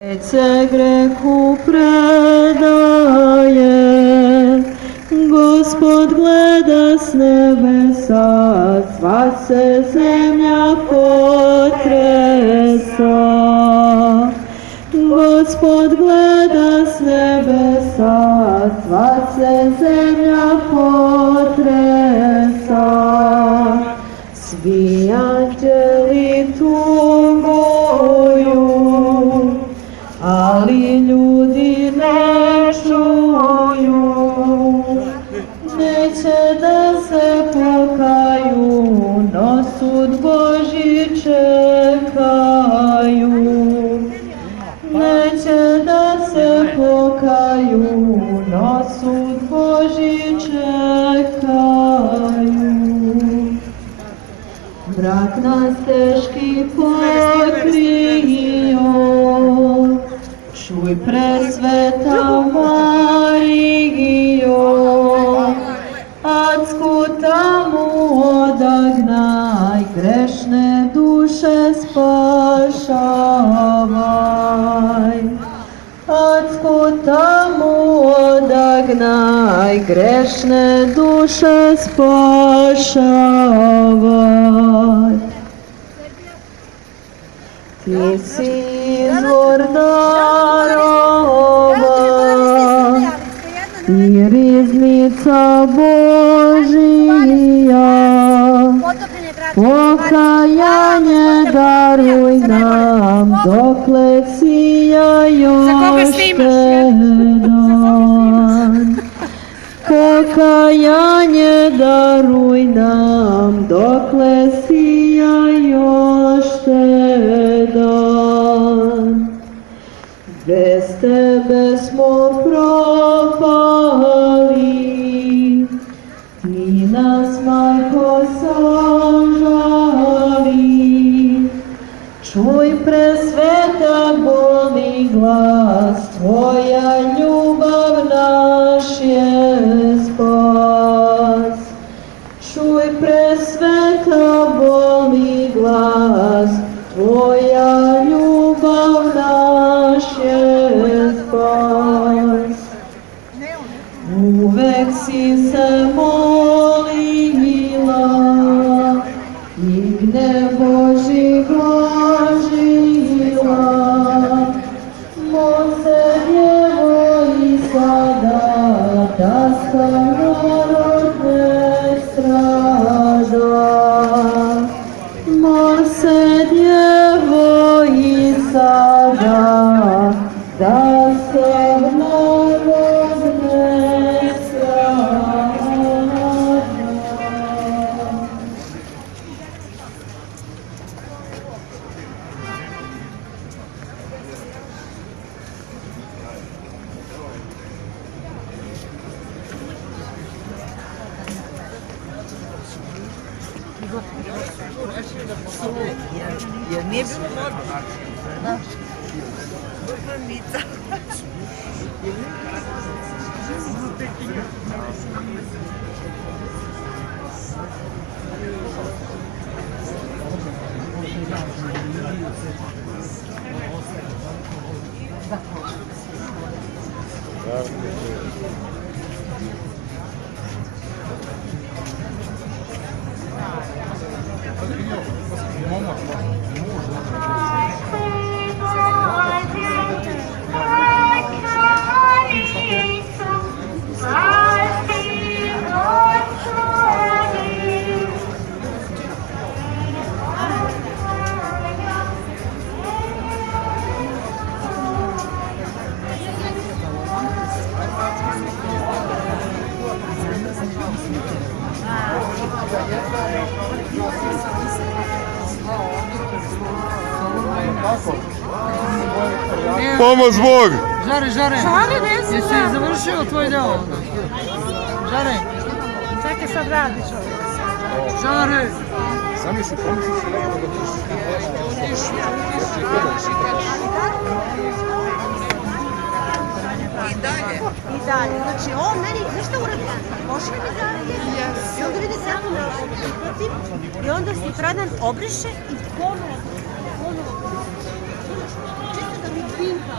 Se grehu predaje, Gospod gleda s nebesa, sva se zemlja potresa. Gospod gleda s nebesa, sva se zemlja potresa. Svi anđeli tuguju, ali ljudi ne čuju, neće da se pokaju, no sud Božji čekaju. Neće da se pokaju, no sud Božji čekaju. Mrak nas teški pokrio, čuj presveta Marijo, adsku tamu odagnaj, grešne duše spašavaj. Adsku tamu odagnaj, grešne duše spašavaj. Ti si izvor darova i riznica Božija. Pokajanje daruj nam, dokle sija još dan. Pokajanje daruj nam, dokle sija još dan. Bez tebe smo propali, ti nas, majko, sažali. Čuj presveta bolni glas, tvoja ljubav naš je spas. Čuj presveta bolni glas, tvoja ljubav naš je spas. Uvek si se molila i gnev Božji blažila. Mol se Djevo i sada, da sa narod ne strada. Mol se Djevo i sada, da sa narod ne strada. Jer nije bilo normalno. Vrnica. Pomoć Bog! Žare! Žare, ne znam. Jesi završio tvoj deo? Žare! Čekaj, sad radi čovjek. Žare! Zamisli, pomisli se nekako da ćeš I dalje. I dalje. Znači, on meni, znaš šta uradi? Pošli mi zahtjev i onda vidi se jako protiv i onda si predan obriše i ponovo. Čisto da mi pinka.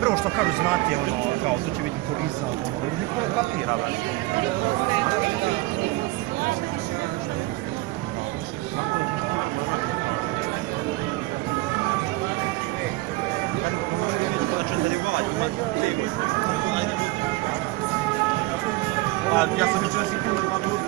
Prvo što kažu, znate, ono, kao, to će biti turizam, ono, niko ne kapira, ja sam mislio da si pio na drugu.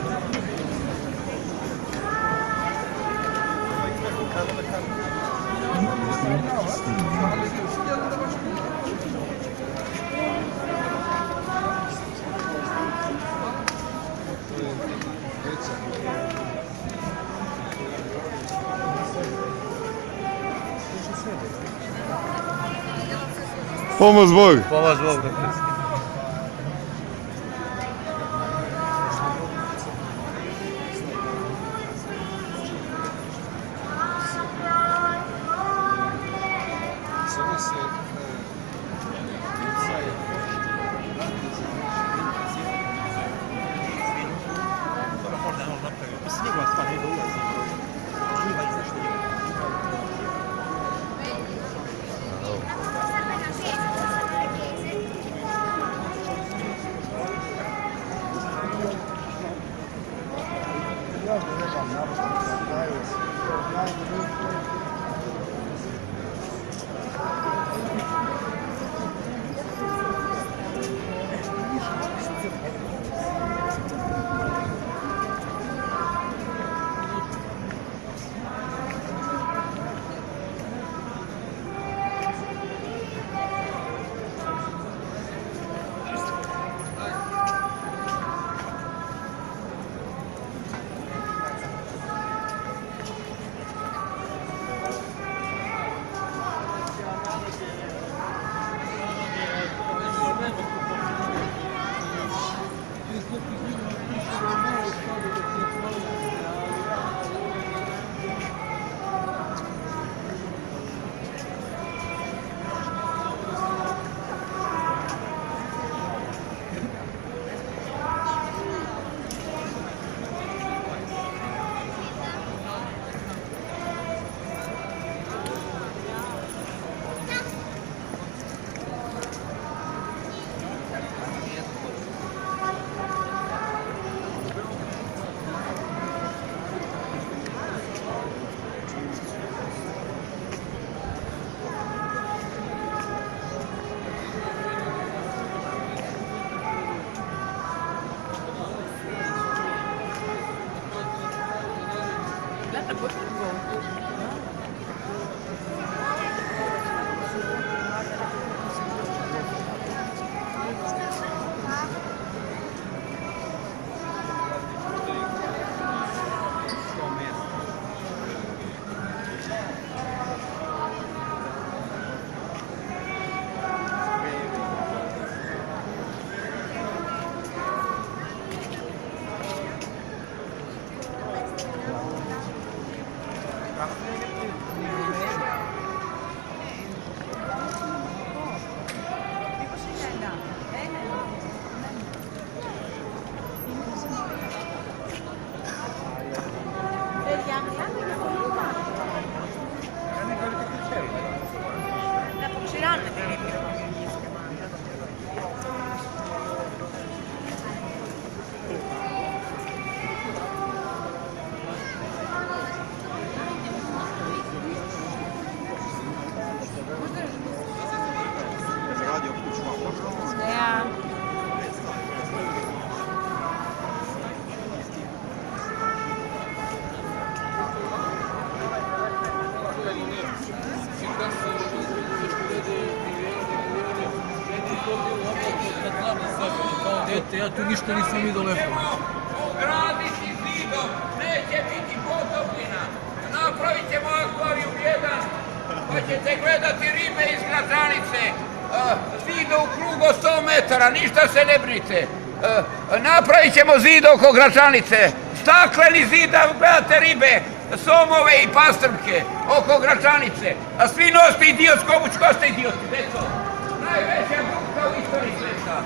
Pomoz Bog. Pomoz Bog. Ja tu ništa nisam vidio lepo. Graditi zidom, neće biti potopljena. Napravit ćemo akvarijum jedan, pa ćete gledati ribe iz Gračanice. Zid u krugu 100 metara, ništa se ne brinite. Napravit ćemo zid oko Gračanice. Stakleni zid da gledate ribe, somove i pastrmke oko Gračanice. A svi nosite idiotsko obuću, ko ste idiotski, deco? Najveća buka u istoriji sveta.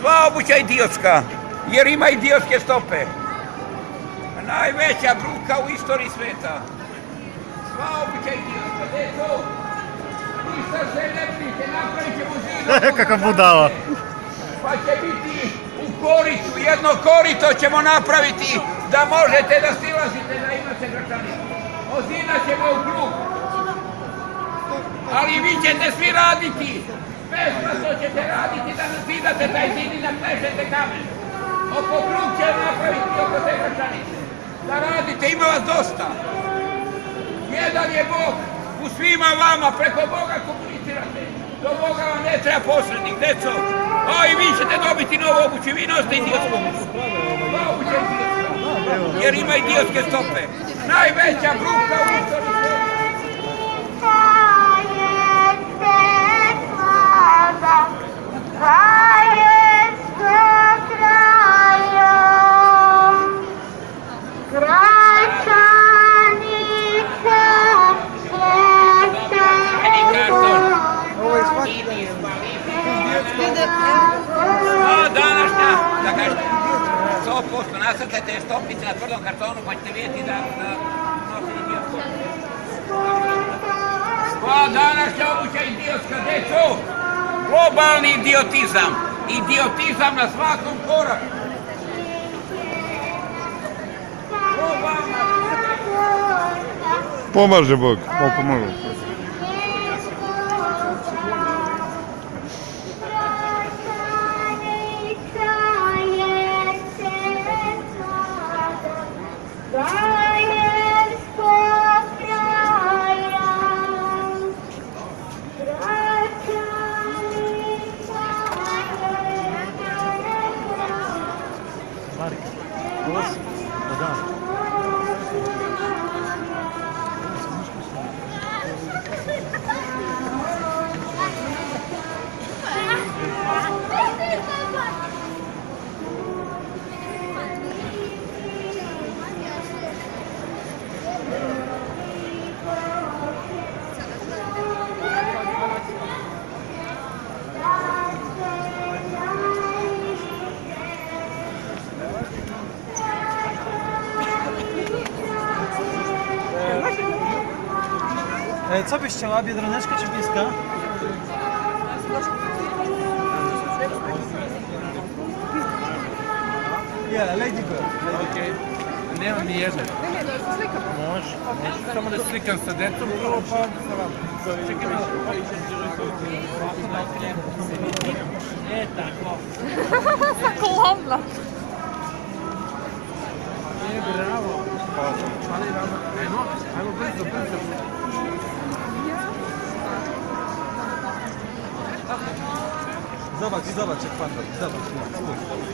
Sva obuća idiotska, jer ima idiotske stope. Najveća bruka u istoriji sveta. Sva običaj idiotka, gdje je to? Ništa se ne prijete, napravit ćemo zidom. Kakav budala. Pa će biti u koritu, jedno korito ćemo napraviti da možete da silazite da imate Gračanicu. Ozidat ćemo u krug. Ali vi ćete svi raditi. Besplatno ćete raditi da nazidate taj zid i da plešete kamen. Oko krug će napraviti oko te Gračanice. Da radite, ima vas dosta. Jedan je Bog, u svima vama, preko Boga komunicirate. Do Boga vam ne treba posrednik, deco. A i vi ćete dobiti novu obuću, vi nosite idiotsku obuću. Obuća idiotska, jer ima idiotske stope. Najveća bruka u istoriji sveta. A današnja, da kažete, 100% nasrtajte stopnice na tvrdom kartonu pa ćete vidjeti da nosi idiotsko. Pa današnja obuća idiotska, gdje je to? Globalni idiotizam. Idiotizam na svakom koraku. Pomaže Bog. Pomogu. Co byś chciała, biedroneczkę czy bliska? Lady Bird. Okej. Nema ni jedne. Može. Samo da slikam sa decom, prvo pa sa vama. Čekaj malo. E, tako. Kolovna. Bravo. Ali vama. Ajmo brzo, brzo. Zobacz, zobacz jak pan robi. Zobacz, spójrz.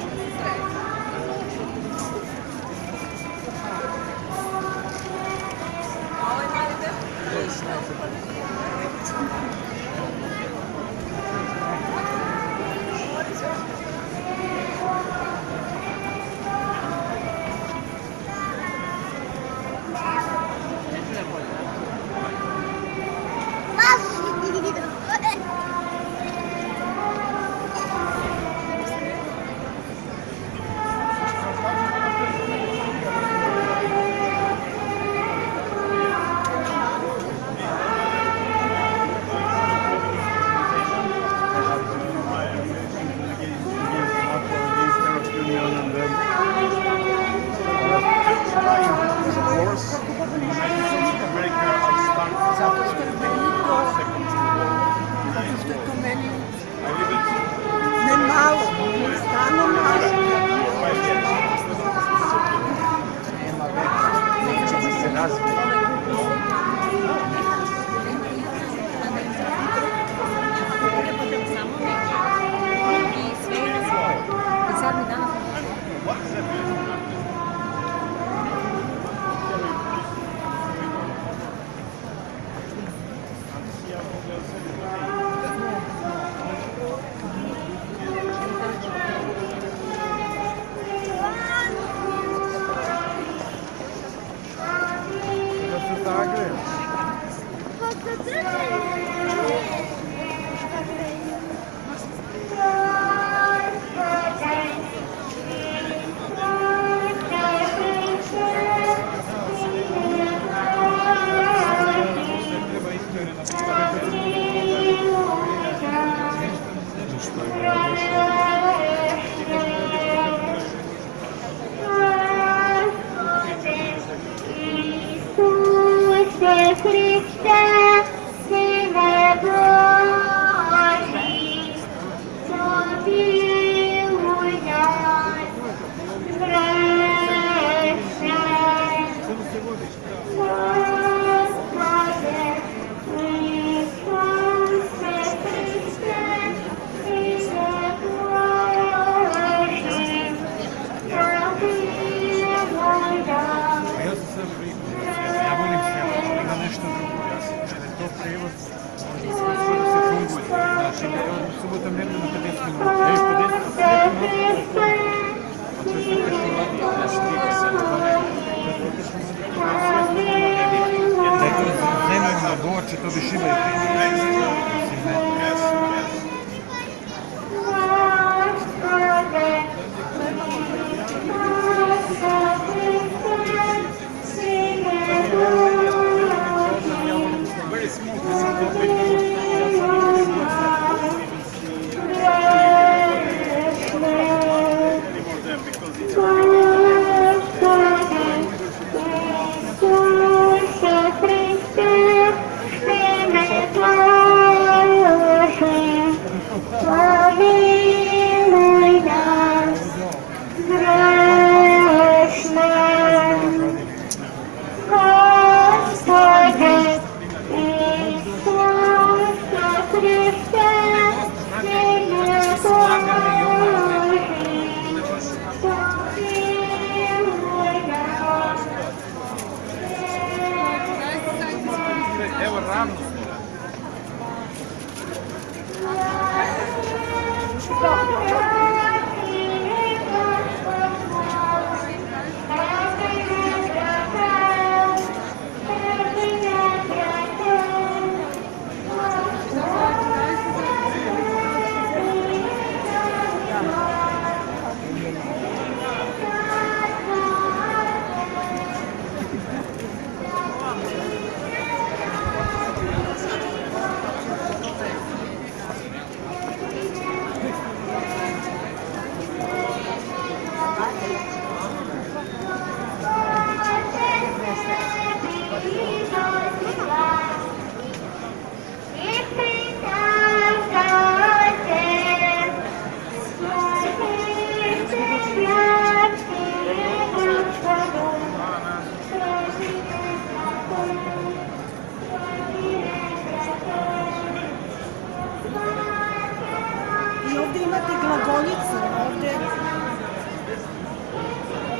I ovdje imate glagoljicu,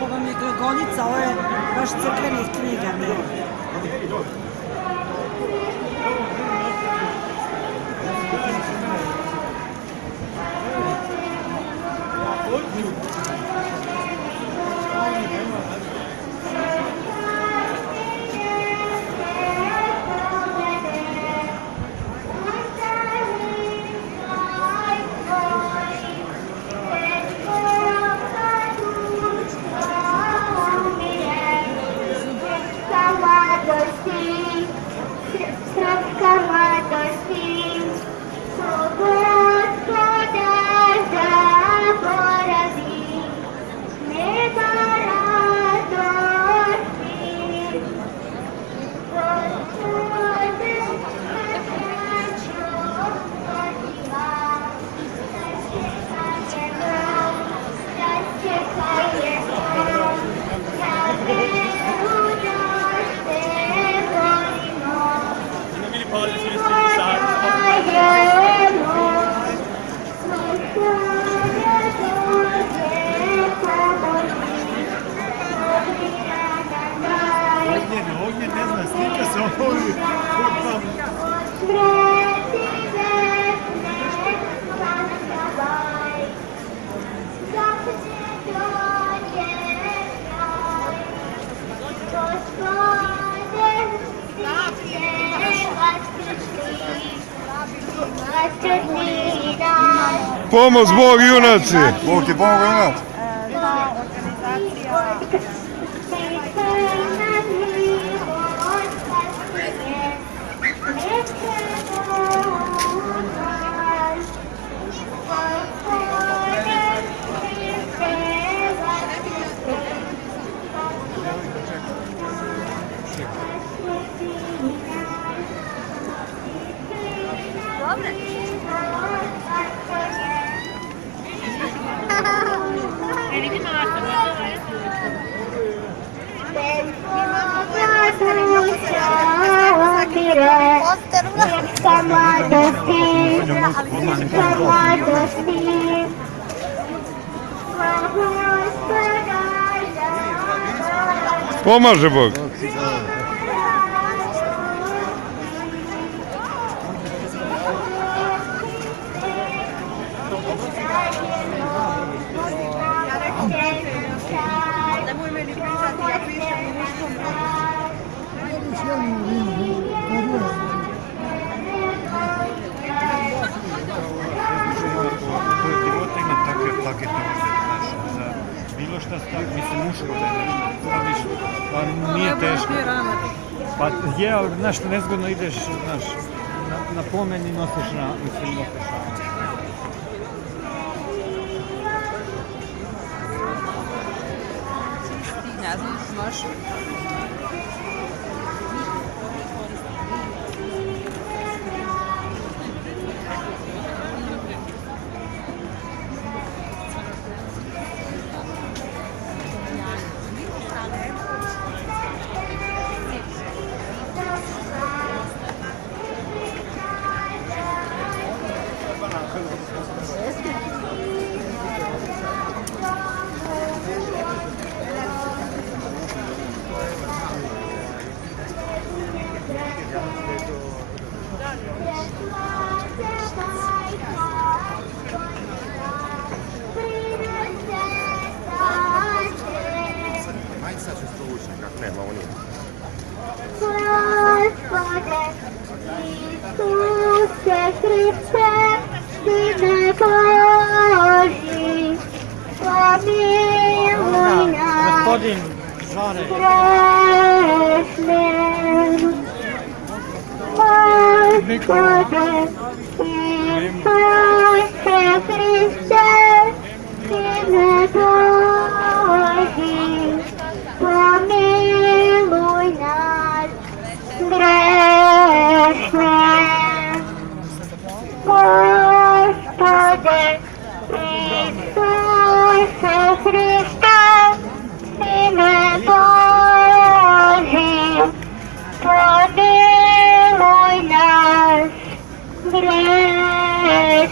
ovo vam je glagoljica, ovo je baš crkvenih knjiga. Ovdje ne znam, slika se ovi. Pomoz Bog junaci! Bog ti pomogu junac. Pomaže Bog! Bilo šta staviti, mislim muško da je nešto staviš, pa nije teško. Pa je, ali znaš, nezgodno ideš, znaš, na pomen i nosiš na, mislim, nosiš na. Ne znam, možeš. Gospodin Žare. Oh